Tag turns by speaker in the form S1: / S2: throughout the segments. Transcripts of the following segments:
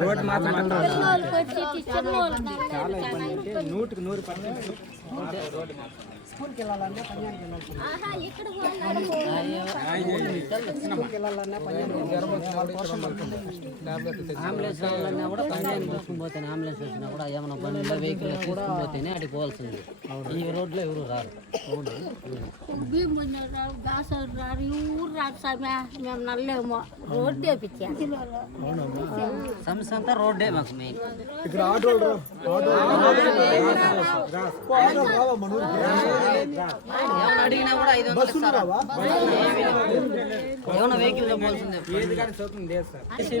S1: Road మాత్రం చాలా ఇబ్బంది అంటే నూటికి నూరు పర్సెంట్ రోడ్డు మాత్రం
S2: స్కూల్కి వెళ్ళాలన్నా పన్నెండుకి వెళ్ళాల్సింది
S3: అంబులెన్స్ కూడా పన్నెండు తీసుకుని పోతేనే అంబులెన్స్ వచ్చినా కూడా ఏమైనా బండిలో వెహికల్ తీసుకుని పోతేనే అడిగి పోవాల్సింది. ఈ రోడ్లో ఎవరు రారు?
S4: ఊరు రాదు స్వామి మేము నల్లేమో రోడ్డు
S3: సమస్య అంతా రోడ్డే మాకు మెయిన్
S2: ఇక్కడ ఆటోలు
S3: అడిగినా కూడా ఐదు ఏమైనా వెహికల్
S1: ఏది కానీ చదువుతుంది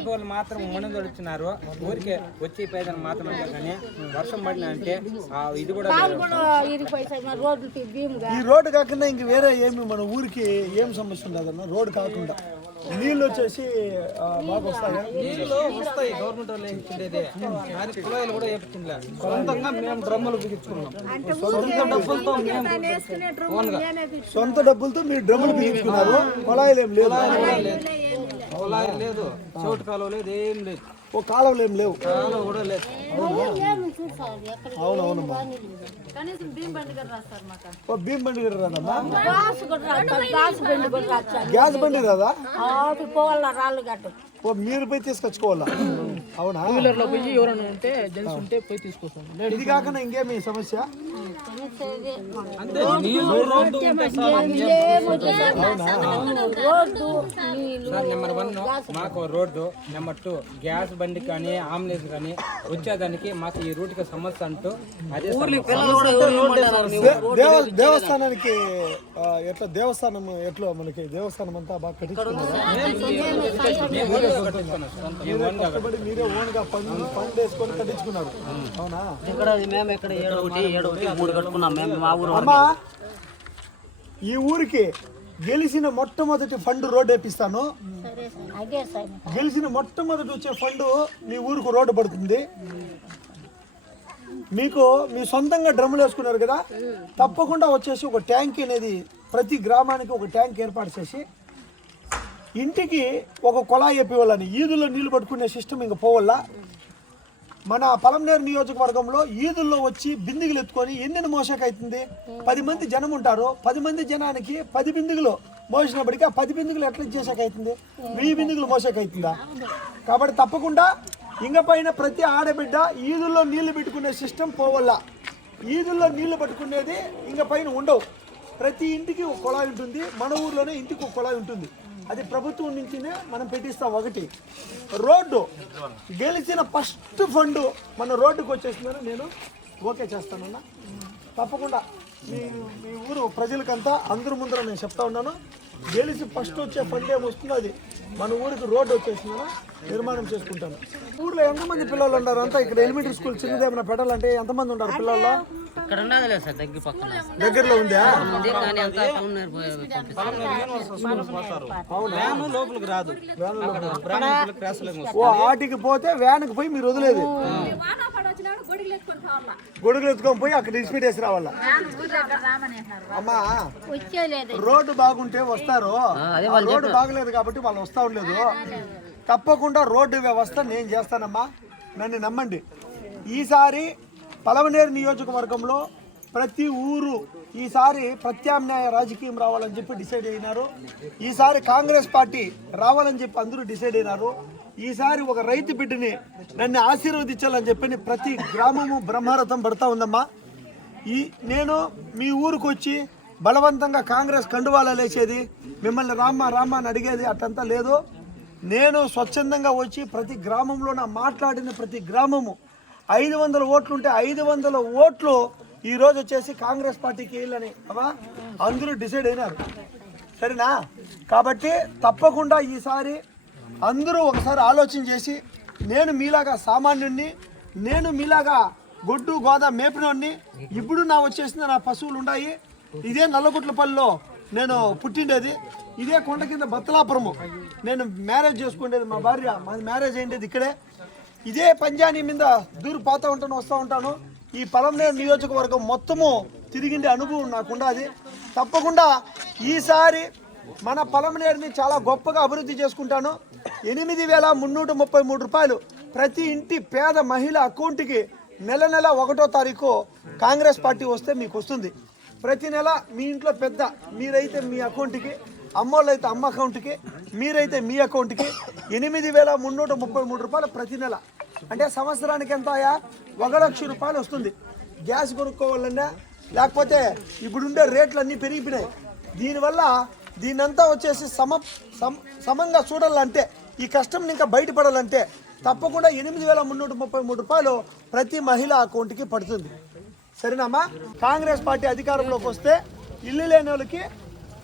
S1: వాళ్ళు మాత్రం ముందు వచ్చినారు ఊరికే వచ్చి పేదలు మాత్రం కానీ వర్షం పడిన అంటే ఇది కూడా
S2: ఈ రోడ్డు కాకుండా ఇంక వేరే ఏమి మన ఊరికి ఏం సమస్య ఉండదన్న? రోడ్డు కాకుండా. నీళ్ళు వచ్చేసి బాగా వస్తాయా?
S1: నీళ్ళు వస్తాయి గవర్నమెంట్ వాళ్ళు ఇచ్చిండేది కానీ కుళాయిలు కూడా సొంతంగా మేము డ్రమ్ములు బిగించుకున్నాం. సొంత డబ్బులతో మేము
S2: సొంత డబ్బులతో మీరు డ్రమ్ములు బిగించుకున్నారు? కొళాయిలు ఏం లేదు.
S1: కుళాయి లేదు. చోటు కాలువ లేదు ఏం లేదు.
S2: ఓ కాలువలు ఏం లేవు. అవునవునమ్మా. ఓ భీమ్ బండి కూడా రాదమ్మా
S4: గ్యాస్ బండి
S2: రాదా? ఓ మీరు పోయి తీసుకొచ్చుకోవాలా? అవునా?
S5: లో పోయి ఎవరైనా ఉంటే జెంట్స్ ఉంటే పోయి తీసుకొస్తాం.
S2: ఇది కాకుండా ఇంకేమి సమస్య?
S1: రోడ్డు సార్ నెంబర్ వన్ మాకు రోడ్డు నెంబర్ టూ గ్యాస్ బండి కానీ అంబులెన్స్ కానీ వచ్చేదానికి మాకు ఈ రూట్కి సమస్య అంటూ అదే
S2: దేవస్థానానికి ఎట్లా దేవస్థానం ఎట్లా మనకి దేవస్థానం అంతా బాగా కట్టించుకున్నారు?
S1: ఓన్గా
S2: వేసుకొని అవునా?
S3: ఇక్కడ మేము ఇక్కడ ఏడు ఒకటి ఏడు ఒకటి మూడు కట్టుకున్నాం. మేము మా ఊరు
S2: అమ్మా! ఈ ఊరికి గెలిచిన మొట్టమొదటి ఫండ్ రోడ్ వేపిస్తాను. గెలిచిన మొట్టమొదటి వచ్చే ఫండ్ మీ ఊరికి రోడ్డు పడుతుంది. మీకు మీ సొంతంగా డ్రమ్ములు వేసుకున్నారు కదా? తప్పకుండా వచ్చేసి ఒక ట్యాంక్ అనేది ప్రతి గ్రామానికి ఒక ట్యాంక్ ఏర్పాటు చేసి ఇంటికి ఒక కుళాయి చెప్పేవాళ్ళని ఈదుల్లో నీళ్ళు పట్టుకునే సిస్టమ్ ఇంక పోవల్లా మన పలంనేరు నియోజకవర్గంలో ఈదుల్లో వచ్చి బిందిగులు ఎత్తుకొని ఎన్ని మోసకైతుంది? అవుతుంది పది మంది జనం ఉంటారు. పది మంది జనానికి పది బిందుగులు మోసినప్పటికీ ఆ పది బిందుగులు ఎట్లా చేసాక అవుతుంది వెయ్యి బిందుగులు మోసకు అవుతుందా కాబట్టి తప్పకుండా ఇంక పైన ప్రతి ఆడబిడ్డ ఈదుల్లో నీళ్ళు పెట్టుకునే సిస్టమ్ పోవల్లా. ఈదుల్లో నీళ్ళు పట్టుకునేది ఇంక పైన ఉండవు. ప్రతి ఇంటికి ఒక కుళాయి ఉంటుంది. మన ఊర్లోనే ఇంటికి ఒక కుళాయి ఉంటుంది. అది ప్రభుత్వం నుంచినే మనం పెట్టిస్తాం ఒకటి. రోడ్డు. గెలిచిన ఫస్ట్ ఫండ్ మన రోడ్డుకు వచ్చేసిందని నేను ఓకే చేస్తానన్నా తప్పకుండా మీ మీ ఊరు ప్రజలకంతా అందరి ముందర నేను చెప్తా ఉన్నాను. గెలిచి ఫస్ట్ వచ్చే ఫండ్ ఏమి వస్తుందో అది మన ఊరికి రోడ్డు వచ్చేసిందన నిర్మాణం చేసుకుంటాను. ఊర్లో ఎంతమంది పిల్లలు ఉన్నారు? అంతా ఇక్కడ ఎలిమెంటరీ స్కూల్ చిన్నదేమైనా పెట్టాలంటే ఎంతమంది ఉన్నారు పిల్లల్లో?
S3: ఇక్కడ ఉండదు లేదు సార్ దగ్గర పక్కన.
S2: దగ్గరలో ఉందా?
S3: ఉంది కానీ అంతా
S1: వ్యాను లోపలికి రాదు. అక్కడ
S2: ఓ ఆటికి పోతే వ్యాన్కి పోయి మీరు వదిలేదు. గొడుగులు ఎత్తుకొని పోయి అక్కడ ఇన్స్పీట్ వేసి రావాలా? అమ్మా
S4: వచ్చేలేదు
S2: రోడ్డు బాగుంటే వస్తారు. రోడ్డు బాగలేదు కాబట్టి వాళ్ళు వస్తా ఉండలేదు. తప్పకుండా రోడ్డు వ్యవస్థ నేను చేస్తానమ్మా. నన్ను నమ్మండి. ఈసారి పలమనేరు నియోజకవర్గంలో ప్రతి ఊరు ఈసారి ప్రత్యామ్నాయ రాజకీయం రావాలని చెప్పి డిసైడ్ అయినారు. ఈసారి కాంగ్రెస్ పార్టీ రావాలని చెప్పి అందరూ డిసైడ్ అయినారు. ఈసారి ఒక రైతు బిడ్డని నన్ను ఆశీర్వదించాలని చెప్పి ప్రతి గ్రామము బ్రహ్మరథం పడతా ఉందమ్మా. ఈ నేను మీ ఊరికి వచ్చి బలవంతంగా కాంగ్రెస్ కండువాలా లేచేది మిమ్మల్ని రామ్మ రామ్మ అని అడిగేది అట్టంతా లేదు. నేను స్వచ్ఛందంగా వచ్చి ప్రతి గ్రామంలో నా మాట్లాడిన ప్రతి గ్రామము ఐదు వందల ఓట్లు ఉంటే ఐదు వందల ఓట్లు ఈరోజు వచ్చేసి కాంగ్రెస్ పార్టీకి వెళ్ళని అవా అందరూ డిసైడ్ అయినారు. సరేనా? కాబట్టి తప్పకుండా ఈసారి అందరూ ఒకసారి ఆలోచన చేసి నేను మీలాగా సామాన్యుణ్ణి నేను మీలాగా గొడ్డు గోదా మేపినోడిని ఇప్పుడు నా వచ్చేసింది నా పశువులు ఉన్నాయి. ఇదే నల్లగుట్లపల్లిలో నేను పుట్టిండేది. ఇదే కొండ కింద బత్తలాపురము నేను మ్యారేజ్ చేసుకునేది మా భార్య. మాది మ్యారేజ్ అయ్యేది ఇక్కడే. ఇదే పంజానీ మీద దూరు పోతా ఉంటాను వస్తూ ఉంటాను. ఈ పలంనేరు నియోజకవర్గం మొత్తము తిరిగిండే అనుభవం నాకుండాది తప్పకుండా ఈసారి మన పలమనేరుని చాలా గొప్పగా అభివృద్ధి చేసుకుంటాను. ఎనిమిది వేల మున్నూట ముప్పై మూడు రూపాయలు ప్రతి ఇంటి పేద మహిళ అకౌంట్కి నెల నెల ఒకటో తారీఖు కాంగ్రెస్ పార్టీ వస్తే మీకు వస్తుంది ప్రతి నెల మీ ఇంట్లో పెద్ద మీరైతే మీ అకౌంట్కి అమ్మోళ్ళు అయితే అమ్మ అకౌంట్కి మీరైతే మీ అకౌంట్కి ఎనిమిది వేల మున్నూట ముప్పై మూడు రూపాయలు ప్రతి నెల. అంటే సంవత్సరానికి ఎంత ఆయా ఒక లక్ష రూపాయలు వస్తుంది. గ్యాస్ కొనుక్కోవాలన్నా లేకపోతే ఇప్పుడుండే రేట్లు అన్నీ పెరిగిపోయినాయి. దీనివల్ల దీనంతా వచ్చేసి సమ సమ సమంగా చూడాలంటే ఈ కష్టం ఇంకా బయటపడాలంటే తప్పకుండా ఎనిమిది వేల మున్నూట ముప్పై మూడు రూపాయలు ప్రతి మహిళ అకౌంట్కి పడుతుంది. సరేనమ్మా? కాంగ్రెస్ పార్టీ అధికారంలోకి వస్తే ఇల్లు లేని వాళ్ళకి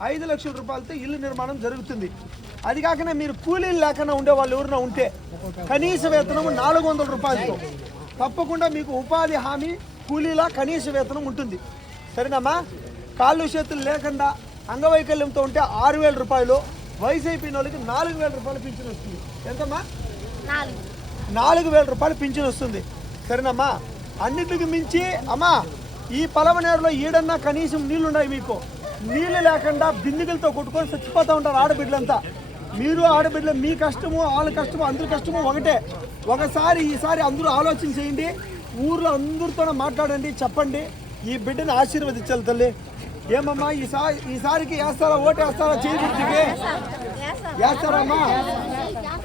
S2: ఐదు లక్షల రూపాయలతో ఇల్లు నిర్మాణం జరుగుతుంది. అది కాకుండా మీరు కూలీలు లేకుండా ఉండే వాళ్ళు ఎవరైనా ఉంటే కనీస వేతనం నాలుగు వందల రూపాయలతో. తప్పకుండా మీకు ఉపాధి హామీ కూలీల కనీస వేతనం ఉంటుంది. సరేనమ్మా? కాళ్ళు చేతులు లేకుండా అంగవైకల్యంతో ఉంటే ఆరు వేల రూపాయలు వయసు అయిపోయిన వాళ్ళకి నాలుగు వేల రూపాయలు పింఛన్ వస్తుంది. ఎంతమ్మా?
S4: నాలుగు.
S2: వేల రూపాయలు పింఛన్ వస్తుంది. సరేనమ్మా? అన్నిటికి మించి అమ్మా ఈ పలమనేరులో ఈడన్నా కనీసం నీళ్ళు ఉన్నాయి మీకు. నీళ్ళు లేకుండా బిందికలతో కొట్టుకొని చచ్చిపోతూ ఉంటారు ఆడబిడ్డలంతా. మీరు ఆడబిడ్డలు మీ కష్టము వాళ్ళ కష్టము అందరి కష్టము ఒకటే. ఒకసారి ఈసారి అందరూ ఆలోచన చేయండి. ఊర్లో అందరితో మాట్లాడండి చెప్పండి. ఈ బిడ్డని ఆశీర్వదించాలి తల్లి. ఏమమ్మా ఈసారి ఈసారికి వేస్తారా ఓటు వేస్తారా చేయి గుర్తుకి వేస్తారమ్మా?